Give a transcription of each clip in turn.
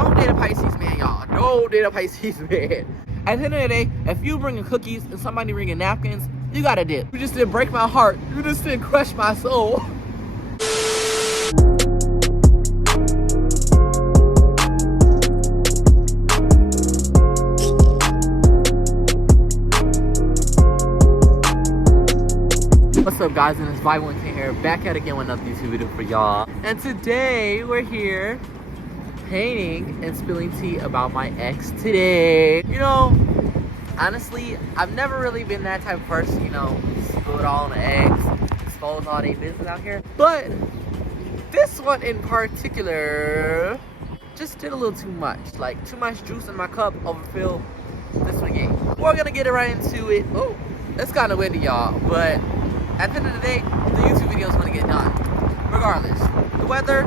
don't date a Pisces man, y'all. Don't date a Pisces man. At the end of the day, if you bringing cookies and somebody bringing napkins, you gotta dip. You just didn't break my heart. You just didn't crush my soul. What's up, guys? And it's VibinWitKen here, back at again with another YouTube video for y'all. And today we're here painting and spilling tea about my ex today. You know, honestly, I've never really been that type of person, you know, spill it all on the eggs, expose all their business out here. But this one in particular just did a little too much. Like, too much juice in my cup overfilled this one game. We're gonna get right into it. Oh, it's kind of windy, y'all, but at the end of the day, the YouTube video is gonna get done. Regardless, the weather,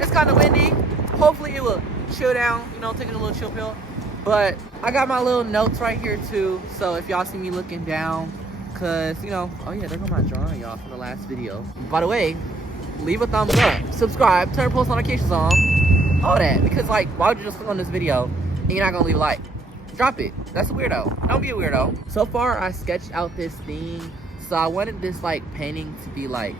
it's kind of windy. Hopefully it will chill down, you know, taking a little chill pill. But I got my little notes right here too. So if y'all see me looking down, cause you know, oh yeah, there go my drawing, y'all, from the last video. By the way, leave a thumbs up, subscribe, turn post notifications on, all that. Because like, why would you just click on this video and you're not gonna leave a like? Drop it. That's a weirdo. Don't be a weirdo. So far, I sketched out this theme. So I wanted this like painting to be like,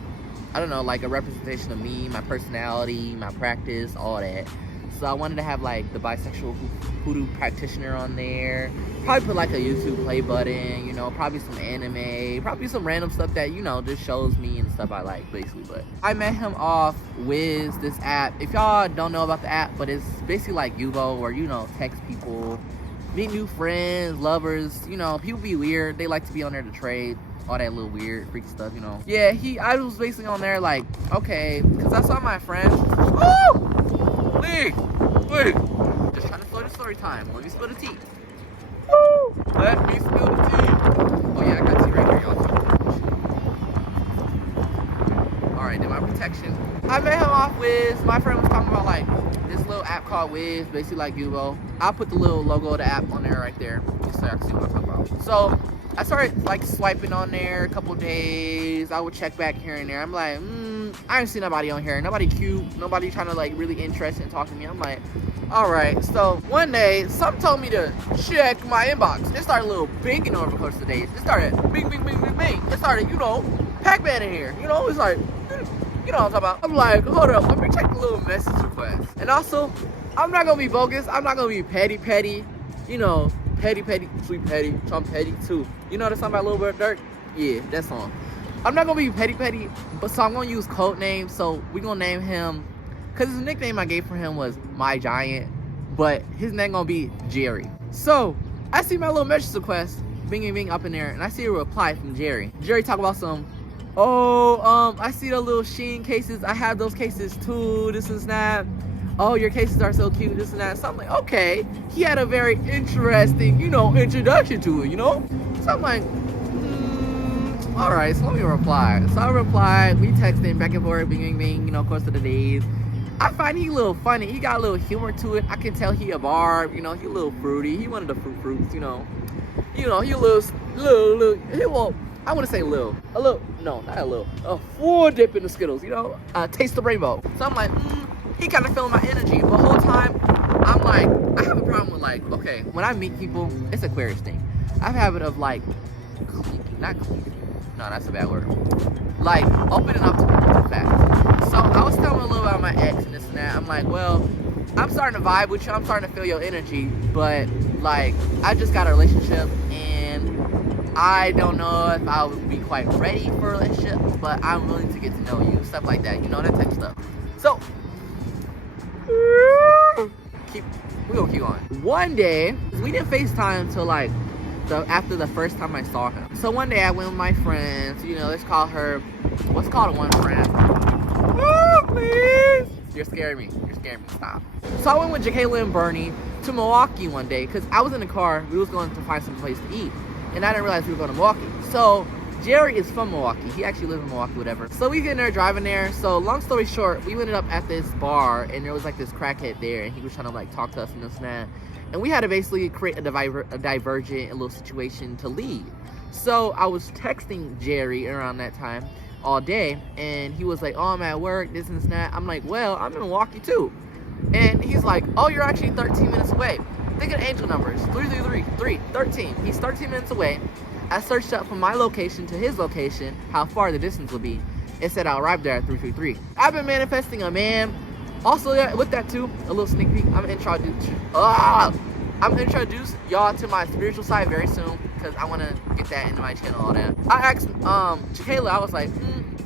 I don't know, like a representation of me, my personality, my practice, all that. So I wanted to have like the bisexual hoodoo practitioner on there. Probably put like a YouTube play button, you know, probably some anime, probably some random stuff that, you know, just shows me and stuff I like, basically. But I met him off with this app. If y'all don't know about the app, but it's basically like Yubo, where, you know, text people, meet new friends, lovers, you know, people be weird. They like to be on there to trade. All that little weird, freaky stuff, you know. Yeah, I was basically on there like, okay, because I saw my friend. Woo! Wait. Just trying to slow the story time. Let me spill the tea. Woo! Let me spill the tea. Oh yeah, I got tea right here, y'all. Alright, then my protection. I met him off with, my friend was talking about like this little app called Wiz, basically like Yubo. I'll put the little logo of the app on there right there, just so y'all can see what I'm talking about. So I started like swiping on there a couple days. I would check back here and there. I'm like, I ain't seen nobody on here. Nobody cute. Nobody trying to like really interested in talking to me. I'm like, all right. So one day, something told me to check my inbox. It started a little binging over the course of the days. It started bing, bing, bing, bing, bing. It started, you know, Pac-Man in here. You know, it's like, you know what I'm talking about. I'm like, hold up. Let me check the little message request. And also, I'm not going to be bogus. I'm not going to be petty, you know. Petty, sweet petty, Trump petty too. You know the song by Lil Bit Dirt? Yeah, that song. I'm not gonna be petty, but so I'm gonna use code names. So we gonna name him, cause his nickname I gave for him was My Giant, but his name gonna be Jerry. So I see my little message request, bing up in there, and I see a reply from Jerry. Jerry talk about some, I see the little Shein cases. I have those cases too. This is that. Oh, your cases are so cute, this and that. So I'm like, okay. He had a very interesting, you know, introduction to it, you know? So I'm like, all right, so let me reply. So I replied, we texting back and forth, bing, you know, course of the days. I find he a little funny. He got a little humor to it. I can tell he a barb, you know, he a little fruity. He one of the fruits, you know. You know, he a little, he won't, I want to say a little, no, not a little, a full dip in the Skittles, you know, taste the rainbow. So I'm like, he kind of feeling my energy, but the whole time, I'm like, I have a problem with like, okay, when I meet people, it's Aquarius thing. I have a habit of like, not cleaning, no, that's a bad word. Like, opening up to people too fast. So I was telling a little about my ex and this and that. I'm like, well, I'm starting to vibe with you. I'm starting to feel your energy, but like, I just got a relationship and I don't know if I would be quite ready for a relationship, but I'm willing to get to know you, stuff like that, you know, that type of stuff. So, we gonna keep on. One day, we didn't FaceTime until like after the first time I saw him. So one day I went with my friends, you know, let's call her, what's called one friend? Oh, please. You're scaring me, stop. So I went with Jacayla and Bernie to Milwaukee one day, because I was in the car, we was going to find some place to eat, and I didn't realize we were going to Milwaukee. So Jerry is from Milwaukee. He actually lives in Milwaukee, whatever. So we get in there driving there. So long story short, we ended up at this bar and there was like this crackhead there and he was trying to like talk to us and this and that. And we had to basically create a divergent little situation to leave. So I was texting Jerry around that time all day and he was like, oh, I'm at work, this and that. I'm like, well, I'm in Milwaukee too. And he's like, oh, you're actually 13 minutes away. Think of angel numbers, 333, 13. He's 13 minutes away. I searched up from my location to his location, how far the distance would be. It said I'll arrive there at 333. I've been manifesting a man. Also, with that too, a little sneak peek, I'm introduce y'all to my spiritual side very soon, because I want to get that into my channel, all that. I asked Kayla, I was like,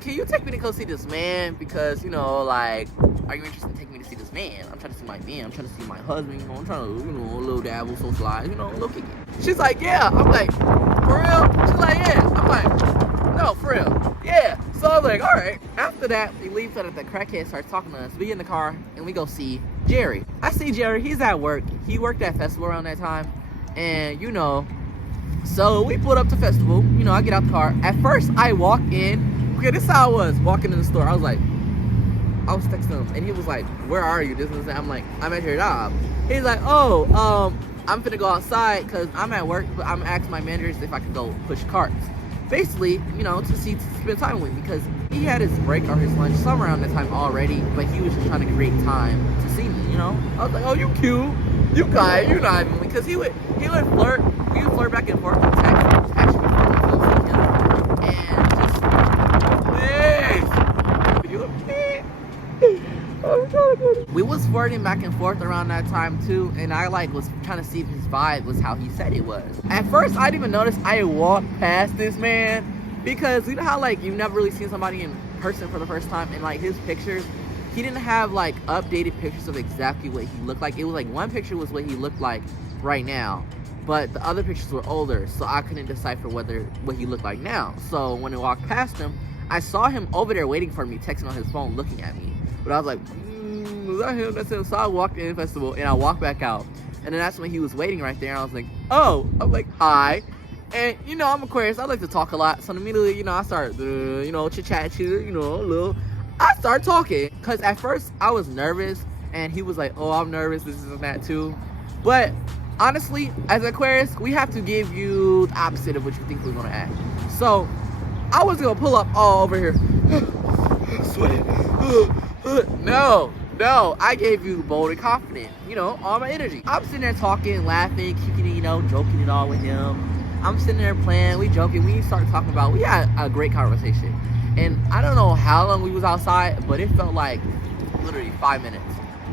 can you take me to go see this man? Because, you know, like, are you interested in taking me to see this man? I'm trying to see my man. I'm trying to see my husband. You know, I'm trying to, you know, a little dabble, socialize, you know, a little kick it. She's like, yeah. I'm like, for real? She's like, yeah. I'm like, no, for real. Yeah. So I was like, all right. After that, we leave so that the crackhead starts talking to us. We get in the car and we go see Jerry. I see Jerry. He's at work. He worked at festival around that time. And, you know, so we pulled up to festival. You know, I get out the car. At first, I walk in. Okay, this is how I was walking in the store. I was texting him, and he was like, where are you? This and that. I'm like, I'm at your job. He's like, oh, I'm finna go outside because I'm at work, but I'm asking my managers if I could go push carts. Basically, you know, to spend time with me, because he had his break or his lunch somewhere around that time already, but he was just trying to create time to see me, you know? I was like, oh, you cute. You guy, you're not even, because he would flirt. We would flirt back and forth with text, actually, and just, we was flirting back and forth around that time too, and I like was trying to see if his vibe was how he said it was. At first, I didn't even notice I walked past this man, because you know how like you've never really seen somebody in person for the first time, and like his pictures, he didn't have like updated pictures of exactly what he looked like. It was like one picture was what he looked like right now, but the other pictures were older, so I couldn't decipher what he looked like now. So when I walked past him, I saw him over there waiting for me, texting on his phone, looking at me. But I was like, was that him? That's him. So I walked in the festival and I walked back out. And then that's when he was waiting right there. And I was like, oh, I'm like, hi. And, you know, I'm Aquarius. I like to talk a lot. So immediately, you know, I start, you know, chit-chat, you know, a little. I start talking. Because at first I was nervous. And he was like, oh, I'm nervous. This and that too. But honestly, as Aquarius, we have to give you the opposite of what you think we're going to act. So I was going to pull up all over here. Sweating. No, I gave you bold and confident, you know, all my energy. I'm sitting there talking, laughing, kicking it, you know, joking it all with him. I'm sitting there playing, we joking, we started talking about, we had a great conversation. And I don't know how long we was outside, but it felt like literally 5 minutes.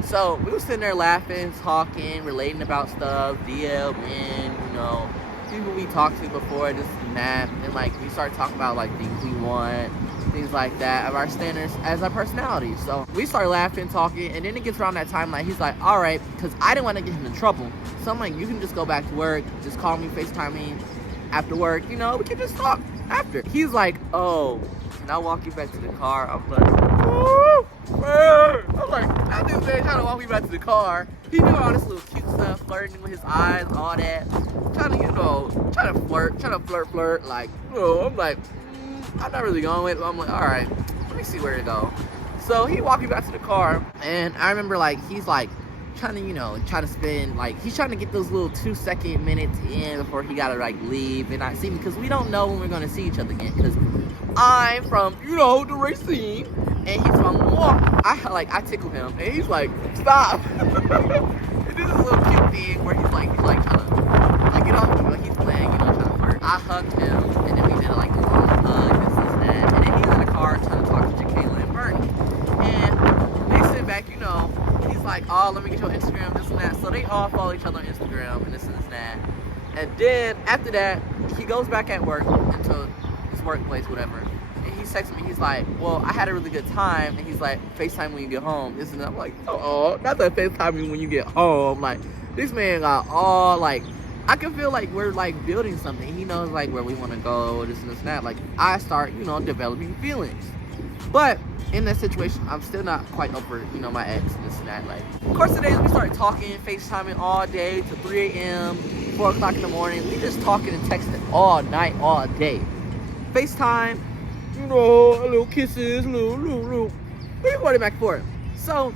So we were sitting there laughing, talking, relating about stuff, DLing, you know, people we talked to before, this and that. And like, we started talking about like things we want, things like that, of our standards as our personality. So we started laughing, talking, and then it gets around that time, like he's like, all right, because I didn't want to get him in trouble. So I'm like, you can just go back to work, just call me, FaceTime me after work, you know, we can just talk after. He's like, oh, can I walk you back to the car? I'm like, oh, I'm like, that dude's there trying to walk me back to the car. He doing all this little cute stuff, flirting with his eyes, all that, trying to, you know, trying to flirt, like, you know, I'm like, I'm not really going with it, but I'm like, all right, let me see where to go. So he walked me back to the car, and I remember like he's like trying to, you know, trying to spend, like he's trying to get those little 2-second minutes in before he gotta like leave and not see me, because we don't know when we're gonna see each other again. Because I'm from, you know, the Racine, and he's from Milwaukee. I tickle him, and he's like, stop. And this is a little cute thing where he's like trying to like get off me, like he's playing, you know, trying to flirt. I hugged him, and then we did like this long hug, and then he's in the car trying to talk to Jacayla and Bernie. And they sit back, you know, he's like, oh, let me get your Instagram, this and that. So they all follow each other on Instagram, and this and that. And then after that, he goes back at work into his workplace, whatever. And he texts me, he's like, well, I had a really good time. And he's like, FaceTime when you get home, this and that. I'm like, oh, not that FaceTime me when you get home. Like, this man got all like, I can feel like we're like building something. He knows like where we want to go, this and this and that. Like I start, you know, developing feelings. But in that situation, I'm still not quite over, you know, my ex and this and that. Like, of course, today we started talking, FaceTiming all day to 3 a.m., 4 o'clock in the morning. We just talking and texting all night, all day. FaceTime, you know, little kisses, little. We going back and forth. So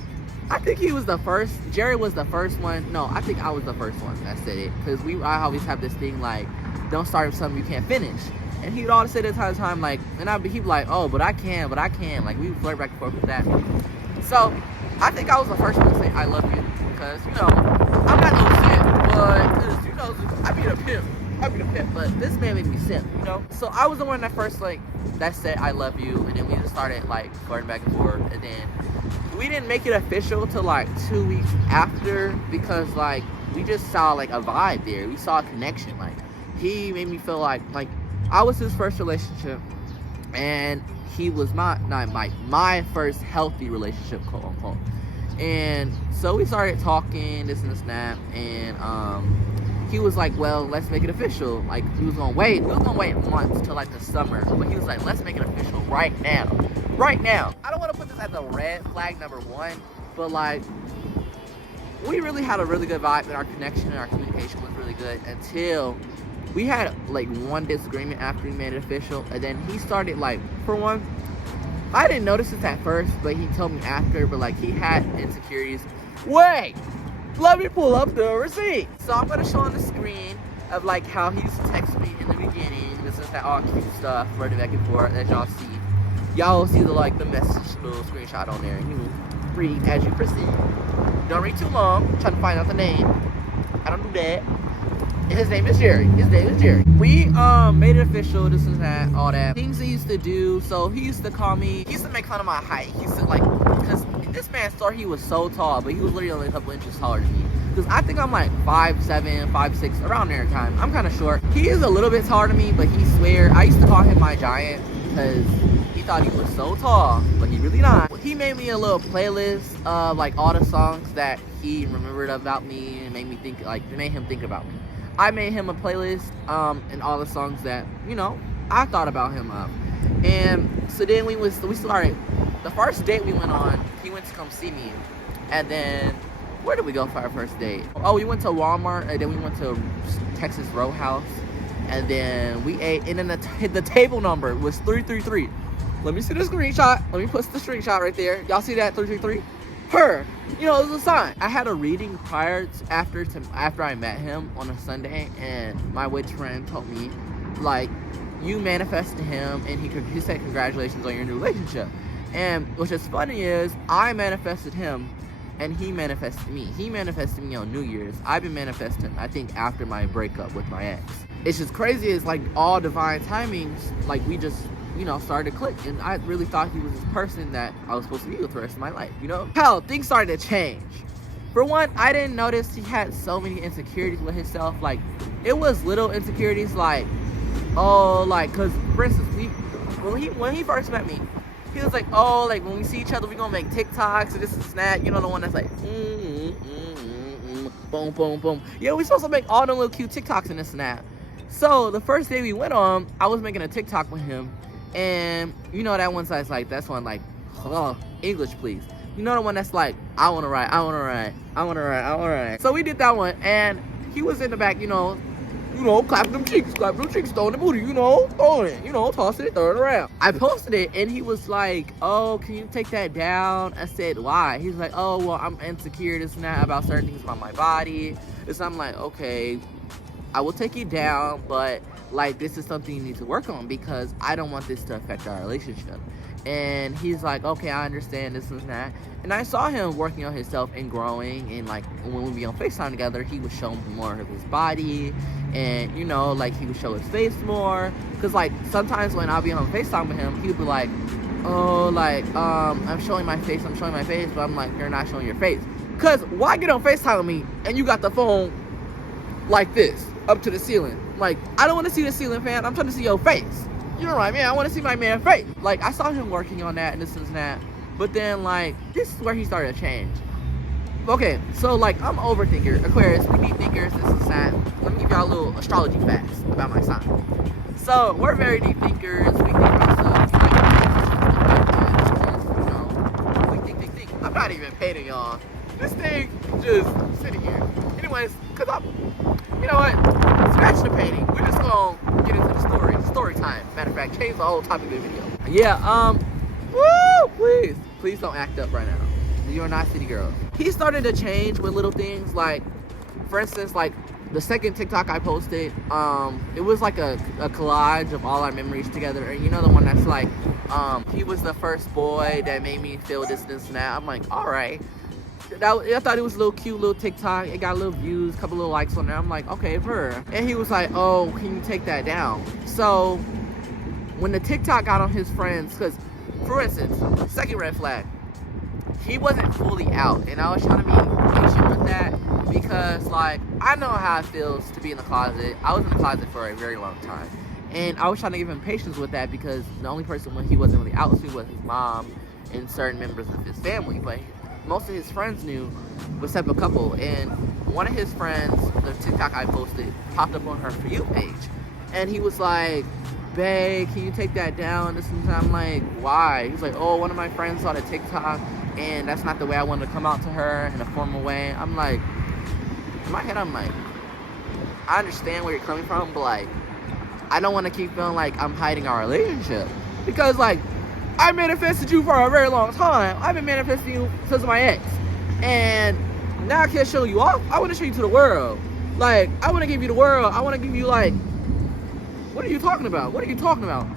I think he was the first. Jerry was the first one. No, I think I was the first one that said it. Because I always have this thing like, don't start with something you can't finish. And he'd always say that time like, and he'd be like, oh, but I can. Like, we would flirt back and forth with that. So I think I was the first one to say I love you because, you know, I'm not no simp, but, cause, you know, I be the pimp, but this man made me simp, you know? So I was the one that first, like, that said I love you, and then we just started, like, flirting back and forth, and then we didn't make it official till, like, 2 weeks after because, like, we just saw, like, a vibe there. We saw a connection, like, he made me feel like I was his first relationship, and he was my first healthy relationship, quote unquote. And so we started talking, this and that, and he was like, well, let's make it official. Like, we was gonna wait months till like the summer, but he was like, let's make it official right now. I don't want to put this as a red flag number one, but like, we really had a really good vibe, and our connection and our communication was really good until we had like one disagreement after we made it official. And then he started, like, for one, I didn't notice this at first, but he told me after, but like, he had insecurities. Wait, let me pull up the receipt. So I'm gonna show on the screen of like how he used to text me in the beginning. This is that all cute stuff, running back and forth, as y'all see. Y'all will see the like the message little screenshot on there, and you read as you proceed. Don't read too long. I'm trying to find out the name. I don't do that. And his name is Jerry. We made it official, this and that, all that. Things he used to do, so he used to call me, he used to make fun of my height. He used to like, because this man thought he was so tall, but he was literally only a couple inches taller than me. Because I think I'm like 5'7", 5'6", around there time. I'm kind of short. He is a little bit taller than me, but he swear, I used to call him my giant because he thought he was so tall, but he really not. He made me a little playlist of like all the songs that he remembered about me and made me think, like, made him think about me. I made him a playlist and all the songs that, you know, I thought about him of. And so then we started, the first date we went on, he went to come see me. And then, where did we go for our first date? Oh, we went to Walmart, and then we went to Texas Roadhouse. And then we ate, and then the table number was 333. Let me see the screenshot. Let me post the screenshot right there. Y'all see that, 333? Her, you know, it was a sign. I had a reading after I met him on a Sunday, and my witch friend told me, like, you manifested him, and he said congratulations on your new relationship. And what's just funny is I manifested him, and he manifested me. He manifested me on New Year's. I've been manifesting, I think, after my breakup with my ex. It's just crazy. It's like all divine timings. Like, we just, you know, started to click, and I really thought he was this person that I was supposed to be with the rest of my life, you know? Hell, things started to change. For one, I didn't notice he had so many insecurities with himself. Like, it was little insecurities, like, oh, like, cause for instance, when he first met me, he was like, oh, like, when we see each other, we gonna make TikToks and this and that, you know, the one that's like, boom, boom, boom. Yeah, we supposed to make all the little cute TikToks and this and that. So the first day we went on, I was making a TikTok with him. And you know that one that's like, that's one like, oh, English please. You know the one that's like, I wanna ride. So we did that one, and he was in the back, you know, clap them cheeks, throwing the booty, you know, throwing it, you know, tossing it, throwing it around. I posted it, and he was like, oh, can you take that down? I said, why? He's like, oh, well, I'm insecure, this and that, about certain things about my body. So I'm like, okay, I will take it down, but like, this is something you need to work on because I don't want this to affect our relationship. And he's like, okay, I understand this and that. And I saw him working on himself and growing, and like, when we be on FaceTime together, he would show more of his body, and you know, like, he would show his face more. Cause like, sometimes when I'll be on FaceTime with him, he would be like, oh, like, I'm showing my face, but I'm like, you're not showing your face. Cause why get on FaceTime with me and you got the phone like this, up to the ceiling? Like, I don't want to see the ceiling fan, I'm trying to see your face. You know what I mean? I want to see my man's face. Like, I saw him working on that and this and that. But then, like, this is where he started to change. Okay, so, like, I'm an overthinker. Aquarius, we be thinkers, this and that. Let me give y'all a little astrology facts about my sign. So, we're very deep thinkers. We think about stuff. You know, we think. I'm not even painting y'all. This thing just sitting here. Anyways, because I'm, you know what? Scratch the painting. We're just going to get into the story. Story time. Matter of fact, change the whole topic of the video. Yeah, woo, please don't act up right now. You are not city girls. He started to change with little things, like, for instance, like, the second TikTok I posted, it was like a collage of all our memories together. And you know the one that's like, he was the first boy that made me feel this and that. I'm like, all right. I thought it was a little cute little TikTok. It got a little views, a couple little likes on there. I'm like, okay, her. And he was like, oh, can you take that down? So when the TikTok got on his friends, because for instance, second red flag, he wasn't fully out, and I was trying to be patient with that because, like, I know how it feels to be in the closet. I was in the closet for a very long time, and I was trying to give him patience with that because the only person when he wasn't really out to was his mom and certain members of his family, but most of his friends knew except a couple. And one of his friends, the TikTok I posted, popped up on her For You page, and he was like, babe, can you take that down? I'm like, why? He was like, oh, one of my friends saw the TikTok and that's not the way I wanted to come out to her in a formal way. I'm like, in my head, I'm like, I understand where you're coming from, but like, I don't want to keep feeling like I'm hiding our relationship. Because like, I manifested you for a very long time. I've been manifesting you since my ex. And now I can't show you off. I want to show you to the world. Like, I want to give you the world. I want to give you like, what are you talking about? What are you talking about? What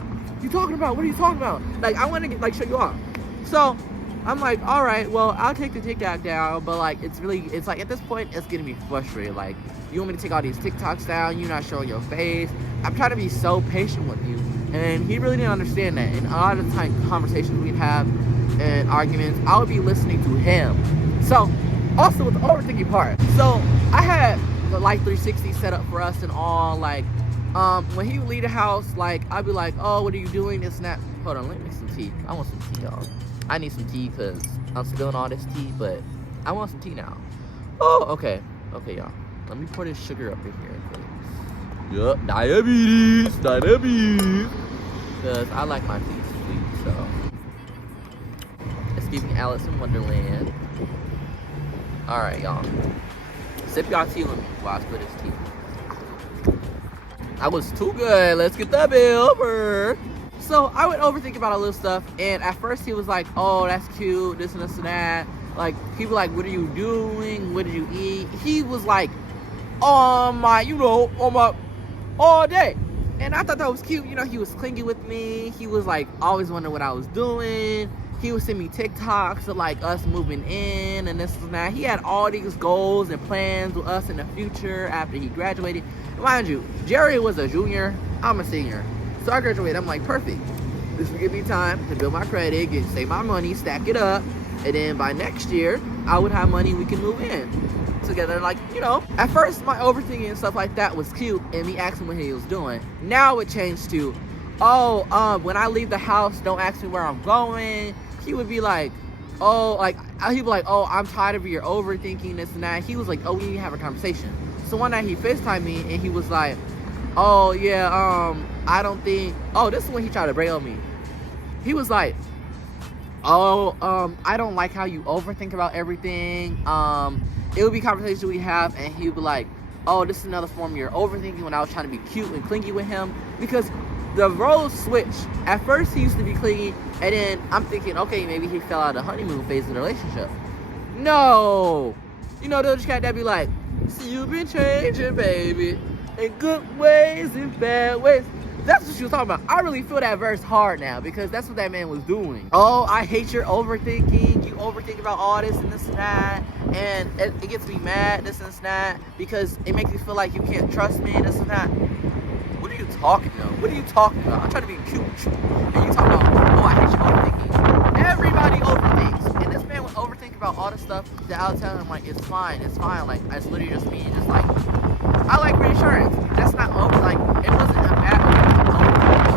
are you talking about? Like, I want to like show you off. So I'm like, all right, well, I'll take the TikTok down, but like, it's like at this point, it's getting me frustrated. Like, you want me to take all these TikToks down? You're not showing your face. I'm trying to be so patient with you. And he really didn't understand that. And a lot of the time, conversations we'd have and arguments, I would be listening to him. So, also with the overthinking part. So, I had the Life 360 set up for us and all, like, when he would leave the house, like, I'd be like, oh, what are you doing, this and that. Hold on, let me make some tea. I want some tea, y'all. I need some tea because I'm spilling all this tea, but I want some tea now. Oh, okay. Okay, y'all. Let me pour this sugar up in here. Yup, diabetes. Because I like my tea sweet, so. It's giving Alice in Wonderland. Alright, y'all. Sip y'all tea with me while I spit this tea. I was too good. Let's get that bill over. So I would overthink about a little stuff, and at first he was like, oh, that's cute, this and this and that. Like, people like, what are you doing? What did you eat? He was like, on my all day. And I thought that was cute. You know, he was clingy with me. He was like always wondering what I was doing. He would send me TikToks of like us moving in and this and that. He had all these goals and plans with us in the future after he graduated. Mind you, Jerry was a junior, I'm a senior. So I graduated, I'm like, perfect. This will give me time to build my credit, save my money, stack it up. And then by next year, I would have money, we can move in together. Like, you know, at first my overthinking and stuff like that was cute and me asking what he was doing. Now it changed to, oh, when I leave the house, don't ask me where I'm going. He would be like, oh, like, he'd be like, oh, I'm tired of your overthinking, this and that. He was like, oh, we need to have a conversation. So one night he FaceTimed me and he was like, oh, yeah, I don't think, oh, this is when he tried to break on me. He was like, oh, I don't like how you overthink about everything. It would be conversations we have, and he would be like, oh, this is another form of your overthinking, when I was trying to be cute and clingy with him, because the roles switched. At first, he used to be clingy, and then I'm thinking, okay, maybe he fell out of the honeymoon phase of the relationship. No! You know, they'll just cat that be like, see, you've been changing, baby, in good ways and bad ways. That's what she was talking about. I really feel that verse hard now because that's what that man was doing. Oh, I hate your overthinking. You overthink about all this and this and that. And it gets me mad, this and that, because it makes me feel like you can't trust me, this and that. What are you talking about? What are you talking about? I'm trying to be cute. And you talking about, oh, I hate your overthinking. Everybody overthinks. And this man would overthink about all the stuff that I'll tell him, like, it's fine. Like, it's literally just me. Just like, I like reassurance. That's not over, like, it wasn't a bad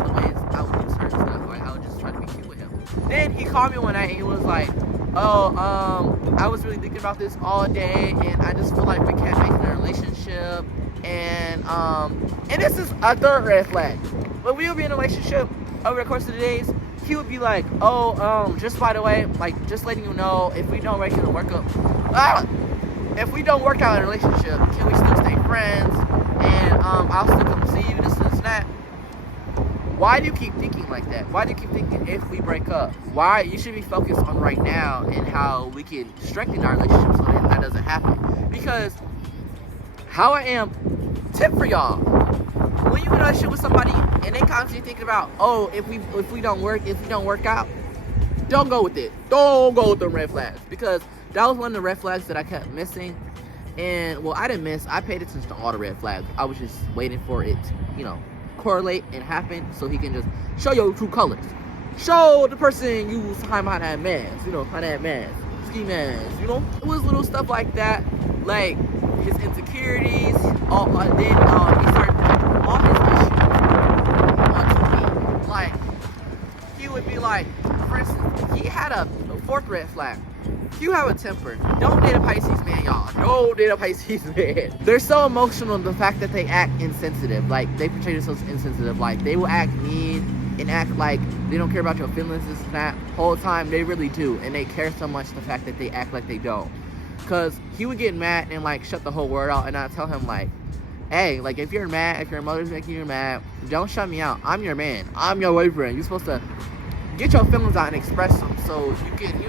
the ways I would do certain stuff. Like, I would just try to be cute with him. Then he called me one night and he was like, oh, I was really thinking about this all day and I just feel like we can't make it a relationship. And this is a third red flag. When we would be in a relationship over the course of the days, he would be like, oh, just by the way, like, just letting you know, if we don't regularly work up, if we don't work out in a relationship, can we still stay friends? And I'll still come see you, this and that. Why do you keep thinking like that? Why do you keep thinking if we break up? Why? You should be focused on right now and how we can strengthen our relationship so that doesn't happen. Because how I am. Tip for y'all: when you in a relationship with somebody and they constantly thinking about, oh, if we don't work out, don't go with it. Don't go with the red flags, because that was one of the red flags that I kept missing. And well, I didn't miss. I paid attention to all the red flags. I was just waiting for it to, correlate and happen, so he can just show your true colors. Show the person you was behind that mask, behind that mask, ski mask, It was little stuff like that, like his insecurities. Then he started putting all his issues onto me. Like, he would be like, for instance, he had a fourth red flag. You have a temper. Don't date a Pisces man, y'all. Don't date a Pisces man. They're so emotional, the fact that they act insensitive. Like, they portray themselves insensitive. Like, they will act mean and act like they don't care about your feelings, this and that. Whole time, they really do. And they care so much, the fact that they act like they don't. Because he would get mad and, like, shut the whole world out. And I'd tell him, like, hey, like, if you're mad, if your mother's making you mad, don't shut me out. I'm your man. I'm your boyfriend. You're supposed to get your feelings out and express them so you can,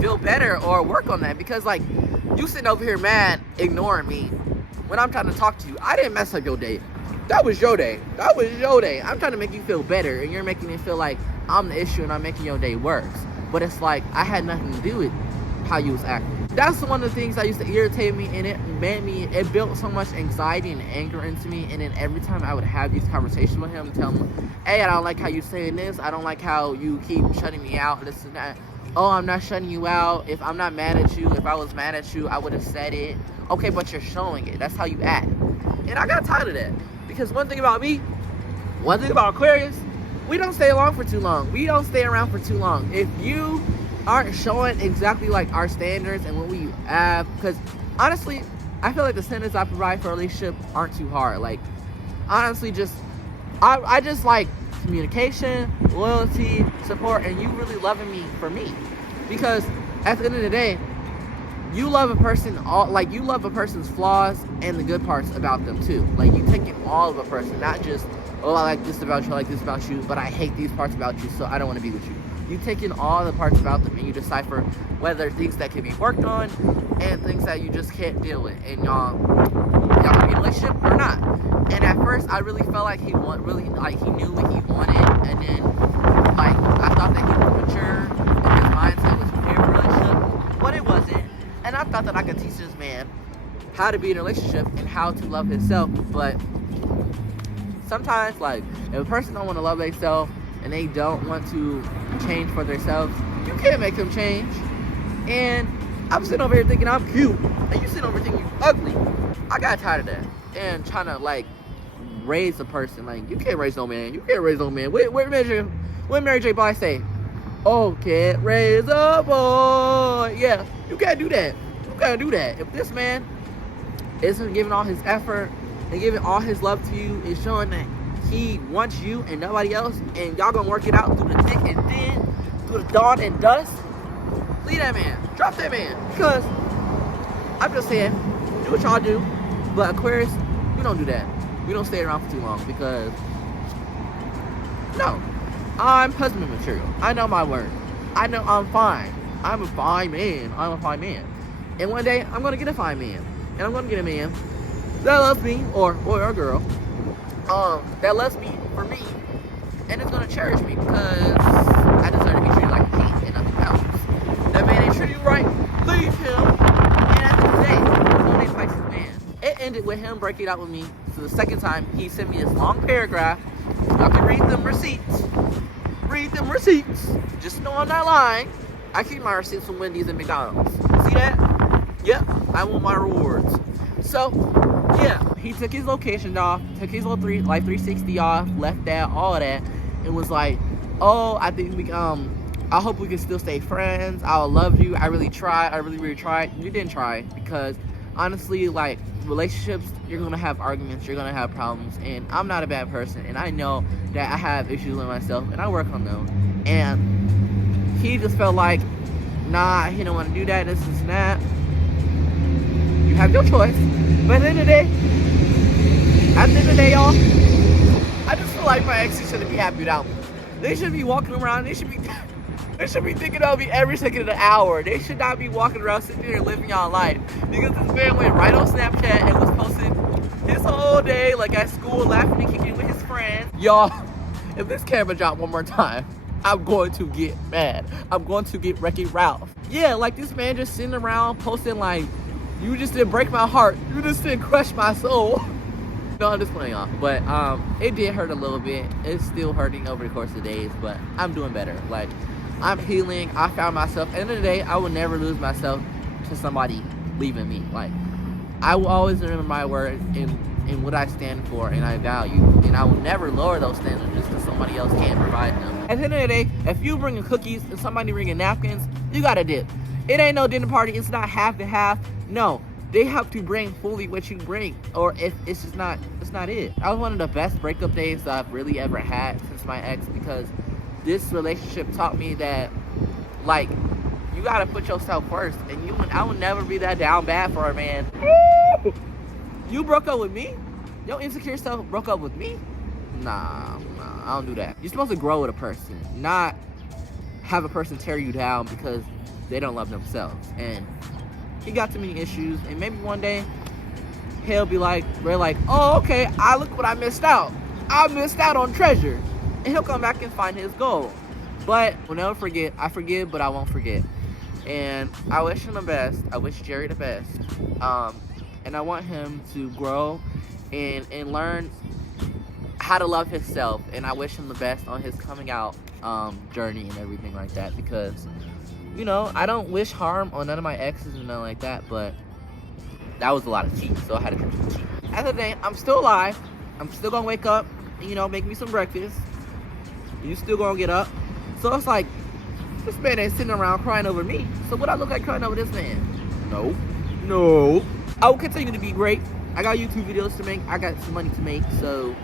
feel better or work on that. Because, like, you sitting over here mad, ignoring me when I'm trying to talk to you. I didn't mess up your day. That was your day. That was your day. I'm trying to make you feel better, and you're making me feel like I'm the issue and I'm making your day worse. But it's like, I had nothing to do with how you was acting. That's one of the things that used to irritate me, and it built so much anxiety and anger into me. And then every time I would have these conversations with him, tell him, hey, I don't like how you saying this. I don't like how you keep shutting me out, this and that. Oh, I'm not shutting you out. If I'm not mad at you, if I was mad at you, I would have said it. Okay, but you're showing it. That's how you act. And I got tired of that. Because one thing about Aquarius, we don't stay along for too long. We don't stay around for too long. If you aren't showing exactly like our standards and what we have, because honestly, I feel like the standards I provide for a relationship aren't too hard. Like, honestly, I just like communication, loyalty, support, and you really loving me for me. Because at the end of the day, you love a person, you love a person's flaws and the good parts about them too. Like, you taking all of a person, not just, oh, I like this about you, I like this about you, but I hate these parts about you, so I don't want to be with you. You taking all the parts about them and you decipher whether things that can be worked on and things that you just can't deal with, and y'all can be in a relationship or not. And at first, I really felt like he knew what he wanted, and then like I thought that he was mature and his mindset was prepared for a relationship, but it wasn't. And I thought that I could teach this man how to be in a relationship and how to love himself. But sometimes, like, if a person don't want to love themselves and they don't want to change for themselves, you can't make them change. And I'm sitting over here thinking I'm cute, and you sitting over here thinking you're ugly. I got tired of that. And trying to, like, raise a person. Like, you can't raise no man. You can't raise no man. What Mary J. Blige say? Oh, can't raise a boy. Yeah, you can't do that. You can't do that. If this man isn't giving all his effort and giving all his love to you and showing that he wants you and nobody else, and y'all gonna work it out through the thick and thin, through the dawn and dust, leave that man. Drop that man. Because I'm just saying, do what y'all do. But Aquarius, we don't do that. We don't stay around for too long, because no, I'm husband material. I know my word. I know I'm fine. I'm a fine man. I'm a fine man. And one day, I'm going to get a fine man. And I'm going to get a man that loves me, or a girl, that loves me for me, and is going to cherish me, because I deserve to be treated like a king and nothing else. That man ain't treating you right, leave him. And at the end of the day, nobody fights his man. It ended with him breaking out with me. So the second time, he sent me this long paragraph. Y'all can read them receipts. Read them receipts. Just know I'm not lying. I keep my receipts from Wendy's and McDonald's. See that? Yep, I want my rewards. So, yeah, he took his location off, took his little 360 off, left that, all of that, and was like, oh, I think I hope we can still stay friends. I'll love you. I really tried. I really, really tried. You didn't try, because honestly, like, relationships, you're gonna have arguments, you're gonna have problems, and I'm not a bad person, and I know that I have issues with myself, and I work on them. And he just felt like, nah, he don't want to do that, this and that. You have your choice. But at the end of the day, y'all, I just feel like my exes shouldn't be happy without me. They should be walking around, they should be thinking of me every second of the hour. They should not be walking around sitting there living y'all life. Because this man went right on Snapchat and was posted his whole day, like at school, laughing and kicking with his friends. Y'all, if this camera dropped one more time, I'm going to get mad. I'm going to get Wreck-It Ralph. Yeah, like this man just sitting around posting like, you just didn't break my heart. You just didn't crush my soul. No, I'm just playing off. But it did hurt a little bit. It's still hurting over the course of days, but I'm doing better. Like, I'm healing. I found myself. At the end of the day, I will never lose myself to somebody leaving me. Like, I will always remember my word and what I stand for and I value. And I will never lower those standards just because somebody else can't provide them. At the end of the day, if you bringing cookies and somebody bringing napkins, you gotta dip. It ain't no dinner party. It's not half and half. No, they have to bring fully what you bring, or if it's just not, it's not it. That was one of the best breakup days that I've really ever had since my ex, because this relationship taught me that, like, you gotta put yourself first, and I will never be that down bad for a man. You broke up with me? Your insecure self broke up with me? Nah, I don't do that. You're supposed to grow with a person, not have a person tear you down because they don't love themselves. And he got too many issues, and maybe one day he'll be like, we're like, oh, okay, look what I missed out. I missed out on treasure. And he'll come back and find his goal. But we'll never forget. I forgive, but I won't forget. And I wish him the best. I wish Jerry the best. And I want him to grow and learn how to love himself. And I wish him the best on his coming out journey and everything like that, because, you know, I don't wish harm on none of my exes and nothing like that, but that was a lot of cheat, so I had to cut the cheat. At the day, I'm still alive. I'm still gonna wake up, you know, make me some breakfast. You still gonna get up. So it's like, this man ain't sitting around crying over me. So would I look like crying over this man? No. I will continue to be great. I got YouTube videos to make. I got some money to make, so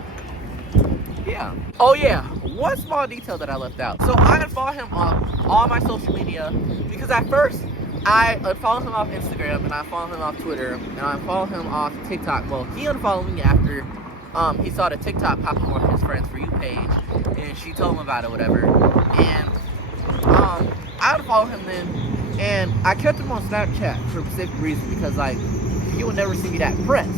yeah. Oh yeah, one small detail that I left out. So I unfollowed him off all my social media, because at first I unfollowed him off Instagram, and I followed him off Twitter, and I followed him off TikTok. Well, he unfollowed me after he saw the TikTok pop up on his Friends For You page, and she told him about it, whatever. And I unfollowed him then, and I kept him on Snapchat for a specific reason, because like, you will never see me that pressed.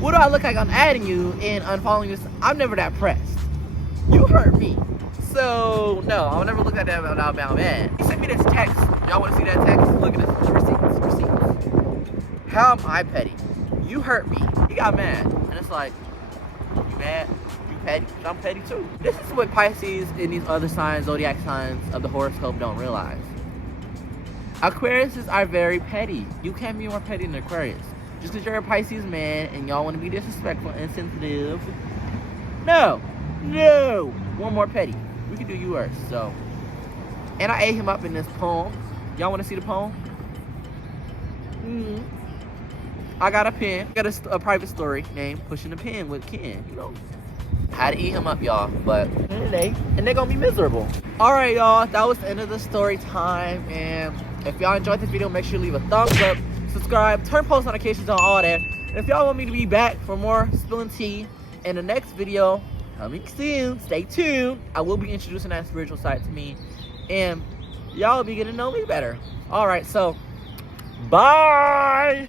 What do I look like? I'm adding you and unfollowing you. I'm never that pressed. You hurt me. So, no, I'll never look at that without being mad. He sent me this text. Y'all want to see that text? Look at this. Receipts. How am I petty? You hurt me. He got mad. And it's like, you mad? You petty? I'm petty too. This is what Pisces and these other signs, zodiac signs of the horoscope don't realize. Aquariuses are very petty. You can't be more petty than Aquarius. Just because you're a Pisces man and y'all want to be disrespectful and insensitive. No. One more petty. We can do you worse. So, and I ate him up in this poem. Y'all want to see the poem? I got a pen. Got a private story named Pushing the Pen with Ken. You know, had to eat him up, y'all. But today, and they're gonna be miserable. All right, y'all. That was the end of the story time. And if y'all enjoyed this video, make sure to leave a thumbs up, subscribe, turn post notifications on, all that. And if y'all want me to be back for more spilling tea in the next video, coming soon, stay tuned. I will be introducing that spiritual side to me, and y'all will be getting to know me better. All right, so bye.